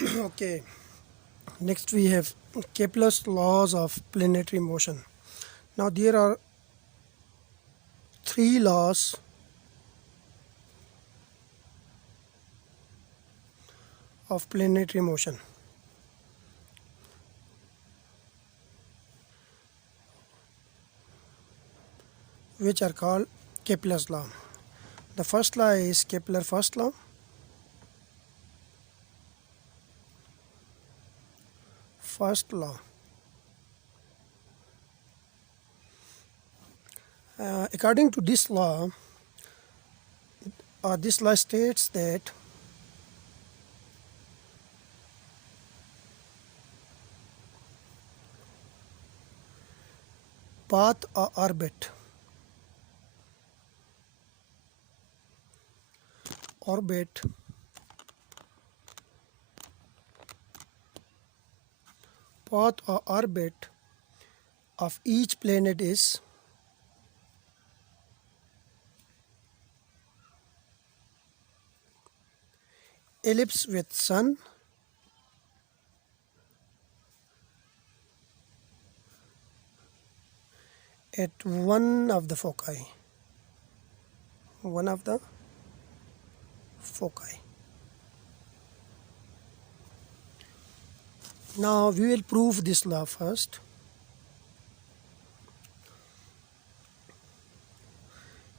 Okay, next we have Kepler's laws of planetary motion. Now there are three laws of planetary motion, which are called Kepler's law. The first law is Kepler first law. First law. According to this law states that path or orbit path or orbit of each planet is ellipse with sun at one of the foci. One of the foci. Now we will prove this law first.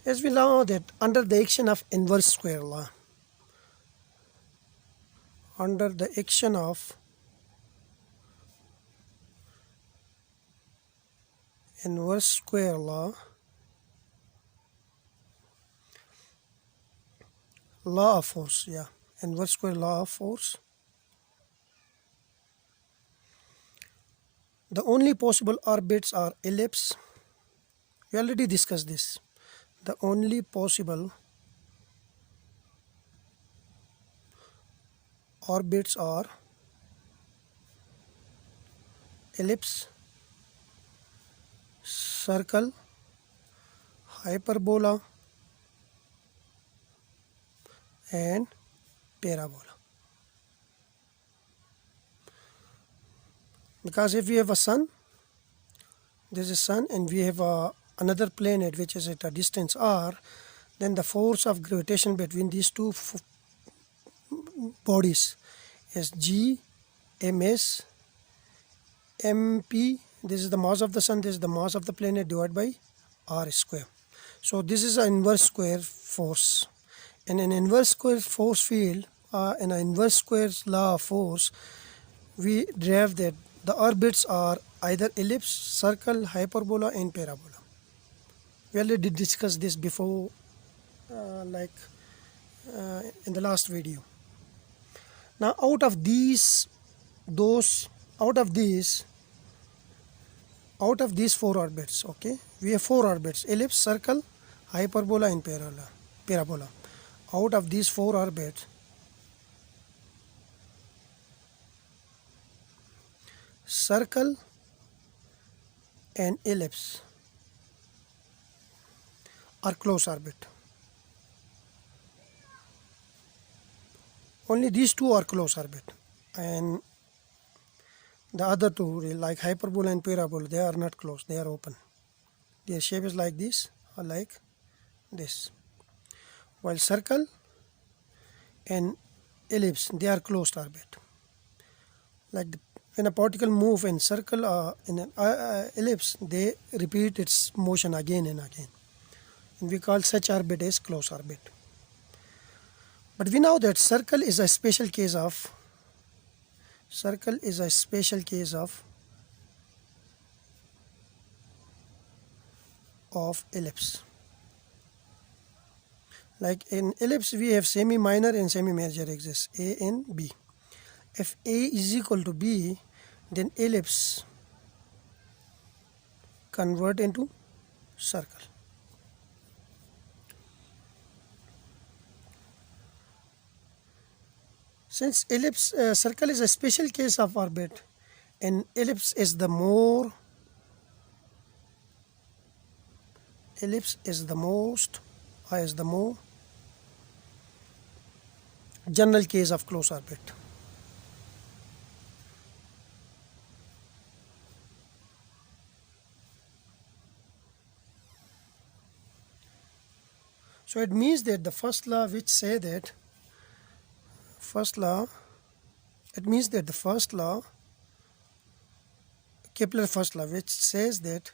As we know that under the action of inverse square law, under the action of inverse square law, law of force, inverse square law of force, the only possible orbits are ellipse. We already discussed this. The only possible orbits are ellipse, circle, hyperbola, and parabola. Because if we have a sun, this is sun, and we have another planet which is at a distance r, then the force of gravitation between these two bodies is G, ms, mp. This is the mass of the sun, this is the mass of the planet divided by r square. So this is an inverse square force. In an inverse square force field, in an inverse square law of force, we derive that the orbits are either ellipse, circle, hyperbola, and parabola. We already discussed this before, in the last video. Now, out of these four orbits, okay, we have four orbits: ellipse, circle, hyperbola, and parabola. Out of these four orbits, circle and ellipse are close orbit. Only these two are close orbit, and the other two, like hyperbola and parabola, they are not close, they are open. Their shape is like this or like this. While circle and ellipse, they are closed orbit. Like when a particle move in circle or in an ellipse, they repeat its motion again and again. And we call such orbit as close orbit. But we know that circle is a special case of ellipse. Like in ellipse, we have semi-minor and semi-major axis, A and B. If A is equal to B, then ellipse convert into circle. Since circle is a special case of orbit, and ellipse is the most more general case of close orbit. So it means that the first law which say that first law, it means that the first law, Kepler first law, which says that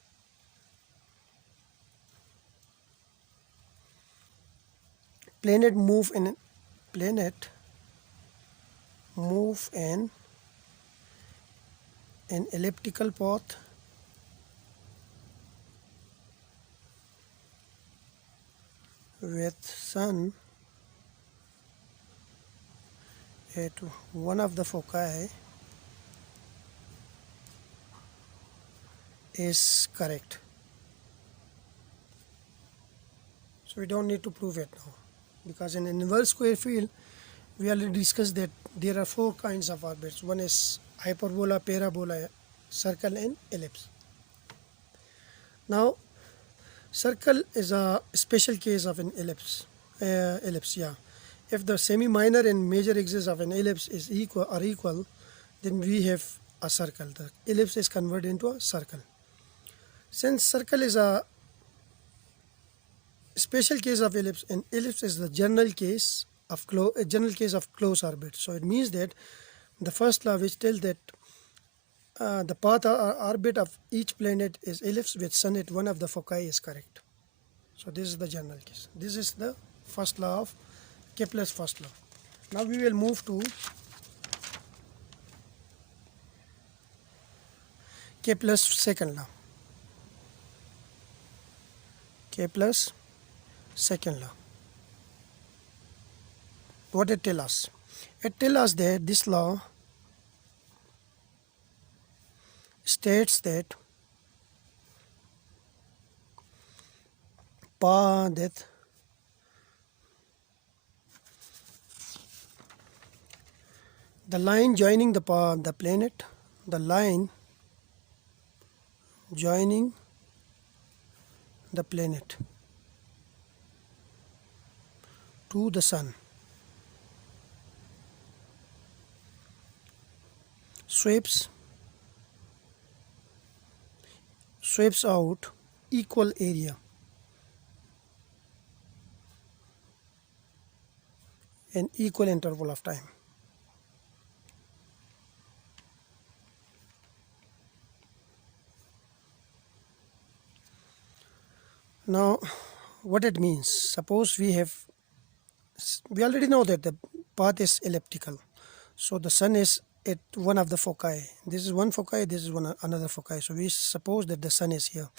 planet move in an elliptical path with sun at one of the foci is correct. So we don't need to prove it now, because in inverse square field we already discussed that there are 4 kinds of orbits. One is hyperbola, parabola, circle and ellipse. Now circle is a special case of an ellipse. If the semi-minor and major axis of an ellipse is equal, then we have a circle. The ellipse is converted into a circle. Since circle is a special case of ellipse, and ellipse is the general case of closed orbit. So it means that the first law which tells that the path or orbit of each planet is ellipse with sun at one of the foci is correct. So this is the general case. This is the first law of Kepler's first law. Now we will move to Kepler's second law. Kepler's second law. What it tells us? It tells us that this law states that the line joining the planet, the line joining the planet to the sun sweeps out equal area in equal interval of time. Now what it means, suppose we already know that the path is elliptical, so the sun is at one of the foci. This is one foci, this is another foci. So we suppose that the sun is here,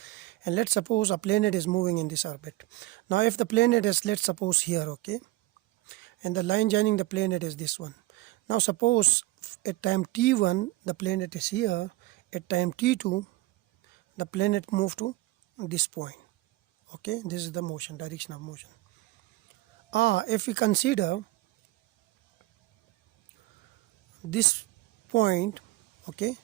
and let's suppose a planet is moving in this orbit. Now if the planet is, let's suppose, here, okay, and the line joining the planet is this one. Now suppose at time t1 the planet is here, at time t2 the planet move to this point. Okay, this is the motion, direction of motion. If we consider this point, okay,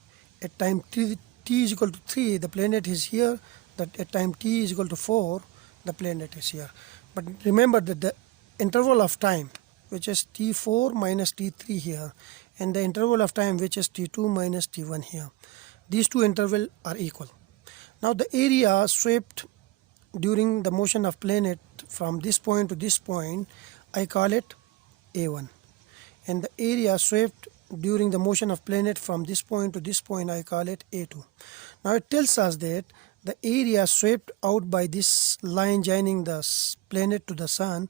at time t is equal to 3 the planet is here, that at time t is equal to 4 the planet is here. But remember that the interval of time, which is t4 minus t3 here, and the interval of time which is t2 minus t1 here, these two intervals are equal. Now the area swept during the motion of planet from this point to this point, I call it A1, and the area swept during the motion of planet from this point to this point, I call it A2. Now it tells us that the area swept out by this line joining the planet to the sun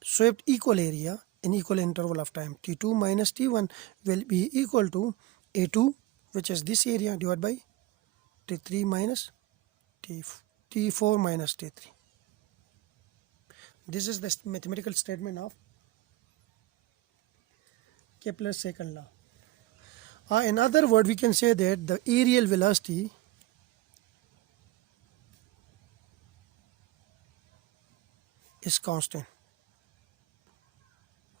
swept equal area in equal interval of time. T2 minus T1 will be equal to A2, which is this area, divided by T3 minus T4 minus T3. This is the mathematical statement of Kepler's second law. In other words, we can say that the aerial velocity is constant.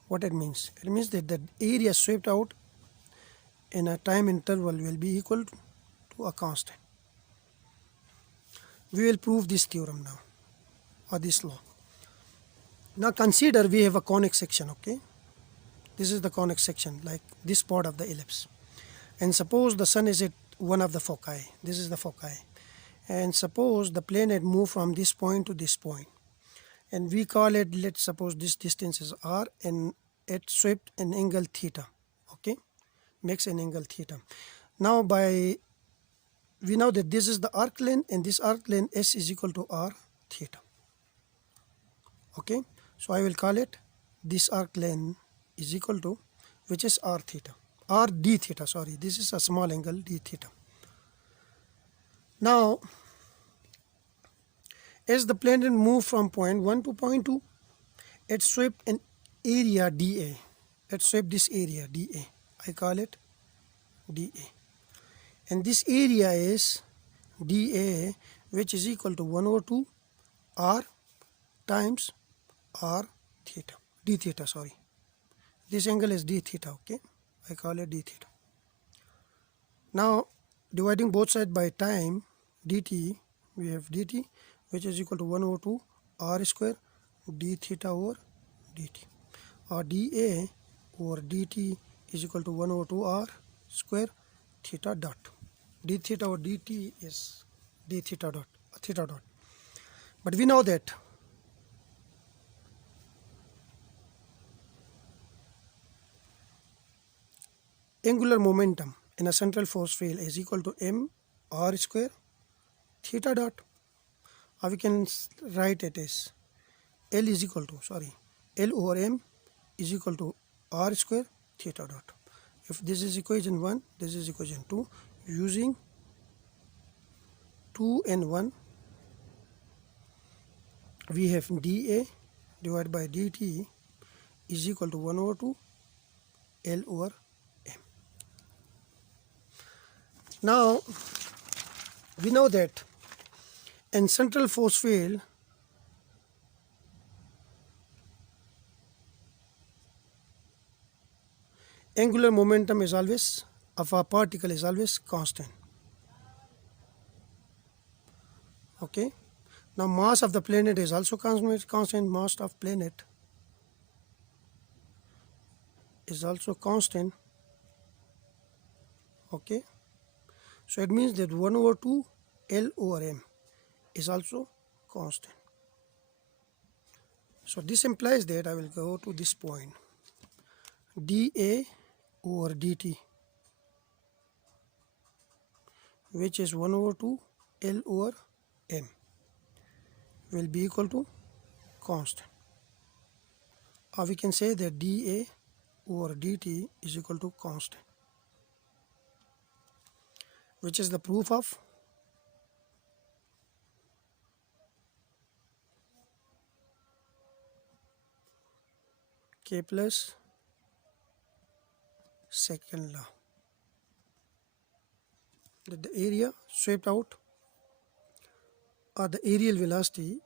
What it means? It means that the area swept out in a time interval will be equal to a constant. We will prove this theorem now, or this law. Now consider we have a conic section, okay? This is the conic section, like this part of the ellipse. And suppose the sun is at one of the foci. This is the foci. And suppose the planet move from this point to this point. and we call it, let's suppose this distance is r, and it swept an angle theta. Okay, makes an angle theta. Now we know that this is the arc length, and this arc length s is equal to r theta. Okay, so I will call it this arc length is equal to, which is r theta, r d theta, sorry, this is a small angle d theta. Now as the planet moved from point 1 to point 2, it swept an area dA. It swept this area dA. I call it dA. And this area is dA, which is equal to 1 over 2 r times r theta, d theta, sorry. This angle is d theta, okay? I call it d theta. Now dividing both sides by time, dt, we have dt, which is equal to 1 over 2 r square d theta over dt, or dA over dt is equal to 1 over 2 r square theta dot. D theta over dt is d theta dot, theta dot. But we know that angular momentum in a central force field is equal to m r square theta dot, or we can write it as L is equal to, L over m is equal to r square theta dot. If this is equation 1, this is equation 2, using 2 and 1, we have dA divided by dt is equal to 1 over 2 L over m. Now we know that in central force field, angular momentum is always, of a particle is always constant. Okay, now mass of the planet is also constant. Mass of planet is also constant. Okay, so it means that 1 over 2 L over m is also constant. So this implies that I will go to this point, dA over dt, which is 1 over 2 L over m, will be equal to constant, or we can say that dA over dt is equal to constant, which is the proof of Kepler's second law, that the area swept out, or the aerial velocity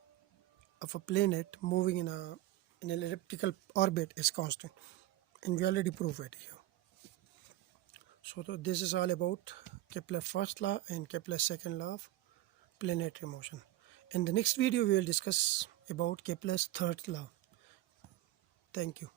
of a planet moving in an elliptical orbit is constant, and we already proved it here. So this is all about Kepler's first law and Kepler's second law of planetary motion. In the next video we will discuss about Kepler's third law. Thank you.